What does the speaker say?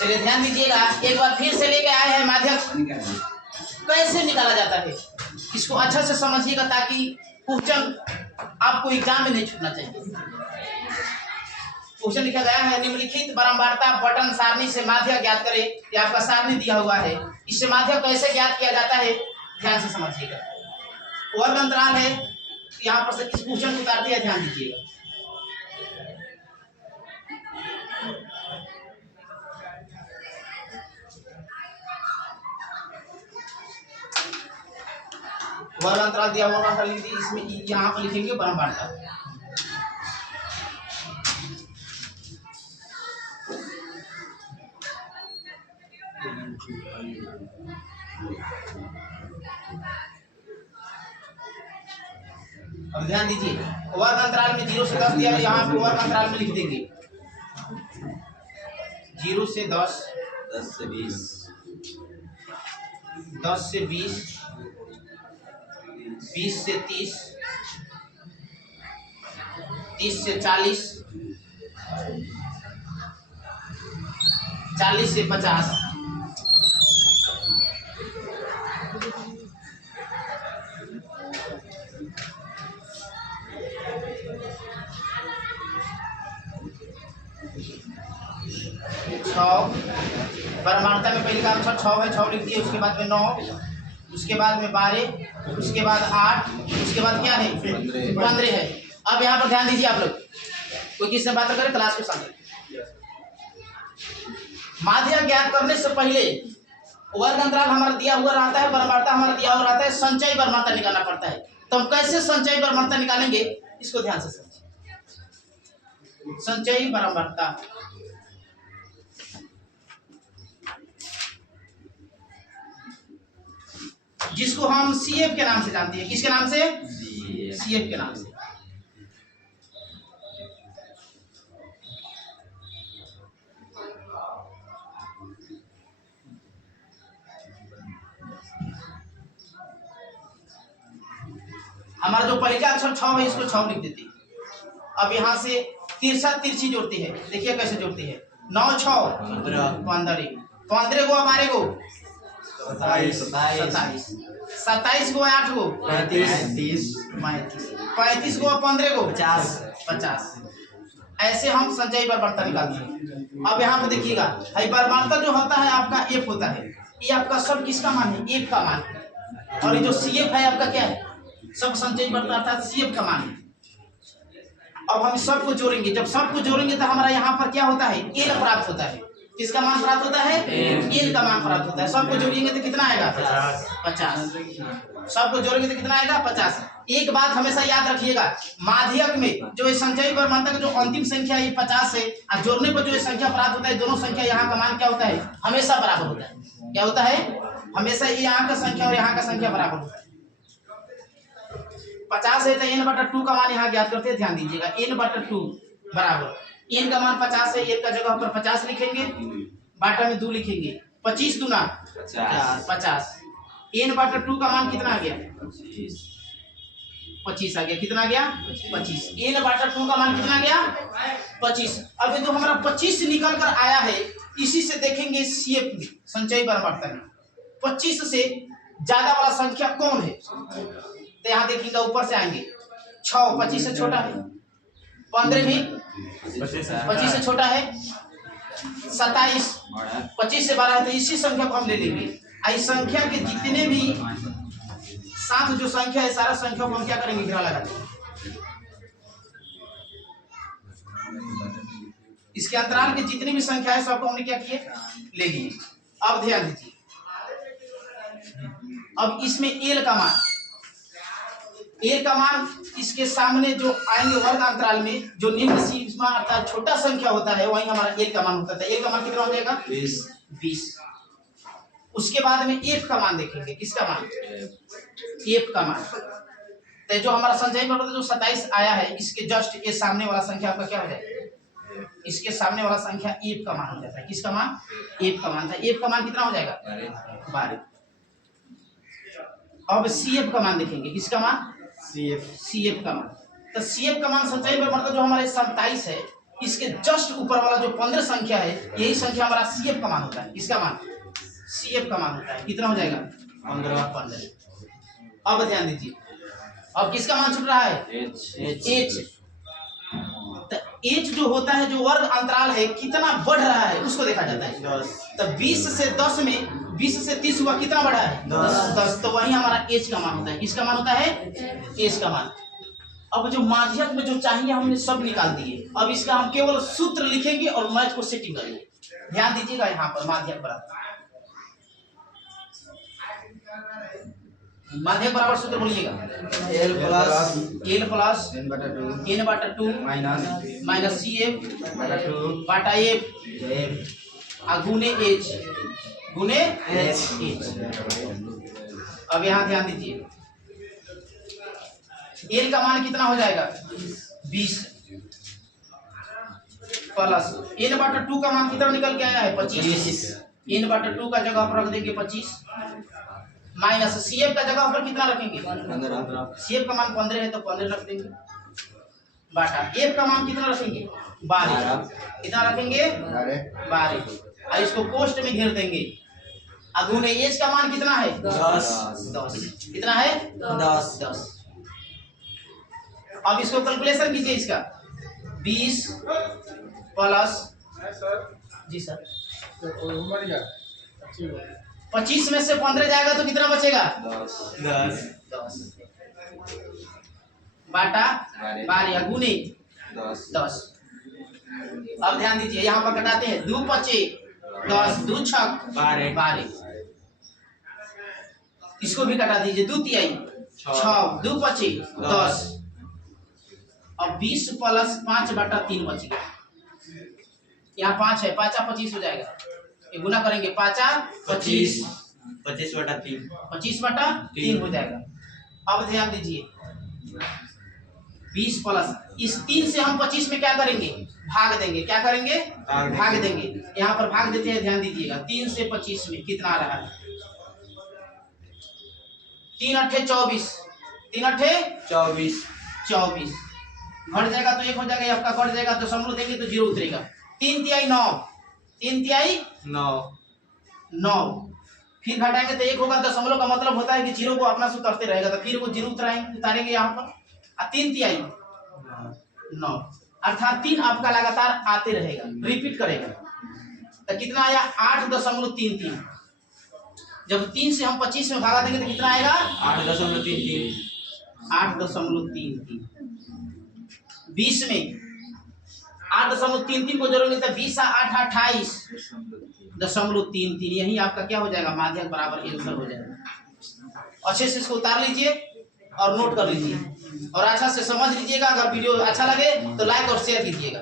चलिए ध्यान दीजिएगा, एक बार फिर से लेके आए हैं माध्यक कैसे निकाला जाता है, इसको अच्छा से समझिएगा ताकि क्वेश्चन आपको एग्जाम में नहीं छूटना चाहिए। क्वेश्चन लिखा गया है, निम्नलिखित बारंबारता बटन सारणी से माध्य ज्ञात करें। ये आपका सारणी दिया हुआ है, इससे माध्य कैसे ज्ञात किया जाता है ध्यान से समझिएगा। वर्ग अंतराल है, यहाँ पर से इस क्वेश्चन को उतार दिया, ध्यान दीजिएगा। वर्ग अंतराल दिया हुआ है, इसमें यहाँ पर लिखेंगे बारंबारता। अब ध्यान दीजिए, वर्ग अंतराल में 0 से 10 दिया है, यहाँ पे वर्ग अंतराल में लिख देंगे 0 से 10, 10 से 20, 10 से 20, 20 से 30, 30 से 40, 40 से 50, बारंबारता में पहले का आंसर 6 है, 6 लिख दिए, उसके बाद में 9, उसके बाद में 12, उसके बाद 8, उसके बाद क्या है 15 है। अब यहाँ पर ध्यान दीजिए आप लोग, कोई किससे बात करे क्लास के सामने। माध्य ज्ञात करने से पहले वर्ग अंतराल हमारा दिया हुआ रहता है, बारंबारता हमारा दिया हुआ रहता है, संचयी बारंबारता निकालना पड़ता है। तो हम कैसे संचयी बारंबारता निकालेंगे इसको ध्यान से समझिए। संचयी बारंबारता जिसको हम सीएफ के नाम से जानते हैं, किसके नाम से? सीएफ के नाम से। हमारा जो पहले का अक्षर 6 है, इसको 6 लिख देते हैं। अब यहाँ से तिरछा तिरछी जोड़ती है, देखिए कैसे जोड़ती है, 9 6 15, 15 को हमारे को 27, 27 को 8 को 35, 35 को 15 को 50। ऐसे हम संचयी बारंबारता निकालते हैं। अब यहाँ पे देखिएगा, बारंबारता जो होता है आपका एफ होता है, ये आपका सब किसका मान है? एफ का मान है। और ये जो सीएफ है आपका क्या है? सब संचयी बारंबारता सीएफ का मान है। अब हम सबको जोड़ेंगे, जब सबको जोड़ेंगे तो हमारा यहाँ पर क्या होता है? एल प्राप्त होता है। किसका मान प्राप्त होता है? एल का मान प्राप्त होता है। सबको जोड़ेंगे तो कितना आएगा? 50। सबको जोड़ेंगे तो कितना आएगा? 50। एक बात हमेशा याद रखिएगा, माध्यक में जो संचयी बारंबारता का जो अंतिम संख्या है 50 है, और जोड़ने पर जो संख्या प्राप्त होता है, दोनों संख्या यहाँ का मान क्या होता है? हमेशा बराबर होता है। क्या होता है? हमेशा यहाँ का संख्या और यहाँ का संख्या बराबर होता है। 50 है तो n/2 का मान यहाँ ज्ञात करते हैं, ध्यान दीजिएगा, n/2 बराबर n का मान 50 है, n का जगह पर 50 लिखेंगे, बाटा में 2 लिखेंगे, 25 दूना 50। n/2 का मान कितना आ गया? 25 आ गया। कितना आ गया? 25। n/2 का मान कितना आ गया? 25। अब जो हमारा 25 निकल कर आया है, इसी से देखेंगे सीएफ में, संचयी बारंबारता में 25 से ज्यादा वाला संख्या कौन है? तो यहाँ देखिएगा, ऊपर से आएंगे 6 25 से छोटा है, 15 भी 25 से छोटा है, 27 25 से 12 है, तो इसी संख्या को हम ले लेंगे। इस संख्या के जितने भी साथ जो संख्या है, सारा संख्या को हम क्या करेंगे? घेरा लगा देंगे। इसके अंतराल के जितनी भी संख्या है सबको हमने क्या किए? ले लिए। अब ध्यान दीजिए, अब इसमें एल का मान, एल का मान इसके सामने जो आएंगे वर्ग अंतराल में, जो निम्न सीमा अर्थात छोटा संख्या होता है, वही हमारा एल का मान होता है। एल का मान कितना हो जाएगा? 20। उसके बाद में एफ का मान देखेंगे, किसका मान? एफ का मान। तो जो हमारा संचयी बारंबारता जो 27 आया है, इसके जस्ट ये सामने वाला संख्या आपका क्या हो जाएगा? इसके सामने वाला संख्या एफ का मान हो जाता है। किसका मान? एफ का मान था। एफ का मान कितना हो जाएगा? 12। अब सीएफ का मान देखेंगे, किसका मान? सीएफ का मान। तो सीएफ का मान संचयी बारंबारता जो हमारे 27 है, इसके जस्ट ऊपर वाला जो 15 संख्या है, यही संख्या हमारा CF का मान होता है। इसका मान CF का मान होता है। कितना हो जाएगा? 15। अब ध्यान दीजिए, अब किसका मान छूट रहा है? H। तो H जो होता है, जो वर्ग अंतराल है, कितना बढ़ रहा है उसको देखा जाता है। 10। तो 20 से 10 में 20 से 30 हुआ, कितना बढ़ा है? 10। तो वही हमारा H का मान होता है। किसका मान होता है? H का मान। अब जो माध्यक में जो चाहिए हमने सब निकाल दिए। अब इसका हम केवल सूत्र लिखेंगे और मैथ को सेटिंग करेंगे। ध्यान दीजिएगा, यहाँ पर माध्यक बराबर सूत्र बोलिएगा। L plus n/2 minus CF/F गुने H। अब यहाँ ध्यान दीजिए, L का मान कितना हो जाएगा? 20 प्लस n/2 का मान कितना निकल के आया है? 25। n/2 का जगह पर रख देंगे 25, माइनस CF का जगह पर कितना रखेंगे? 15। CF का मान 15 है तो 15 रख देंगे, बाटा F का मान कितना रखेंगे? 12। कितना रखेंगे? 12। और इसको कोष्ठ में घेर देंगे। अगुने H का मान कितना है? 10। कितना है? 10। अब इसको कैलकुलेशन कीजिए। इसका 20 प्लस जी सर 25 में से 15 जाएगा तो कितना बचेगा? 10 बाटा 12 गुने 10। अब ध्यान दीजिए, यहाँ पर घटाते हैं। 2 5 10, 2 6 12। इसको भी घटा दीजिए। 2 3 6, 2 5 10। अब 20 प्लस 5/3 बच गया। यहाँ 5 है, 5 25 हो जाएगा। ये गुना करेंगे, 5 25 25/3 25/3 हो जाएगा। अब ध्यान दीजिए, 20 प्लस इस 3 से हम 25 में क्या करेंगे? भाग देंगे। क्या करेंगे? भाग देंगे। यहाँ पर भाग देते हैं। ध्यान दीजिएगा, 3 से 25 में कितना आ रहा है? 3 8 24 3 8 24 घट जाएगा तो 1 हो जाएगा। आपका घट जाएगा तो दशमलव देंगे तो 0 उतरेगा। 3 तिहाई 9 3 तिहाई 9। फिर घटाएंगे तो 1 होगा। दशमलव का मतलब होता है कि 0 को अपना से उतरते रहेगा, तो फिर वो 0 उतारेंगे यहाँ पर। 3 तिहाई 9 अर्थात 3 आपका लगातार आते रहेगा, रिपीट करेगा। तो कितना आया? 8.33। जब 3 से हम 25 में भागा देंगे तो कितना आएगा? 8.33। 20 में 8.33 को जोड़ेंगे तो 20 8 28.33। यही आपका क्या हो जाएगा? माध्यक बराबर आंसर हो जाएगा। अच्छे से इसको उतार लीजिए और नोट कर लीजिए और अच्छा से समझ लीजिएगा। अगर वीडियो अच्छा लगे तो लाइक और शेयर कीजिएगा।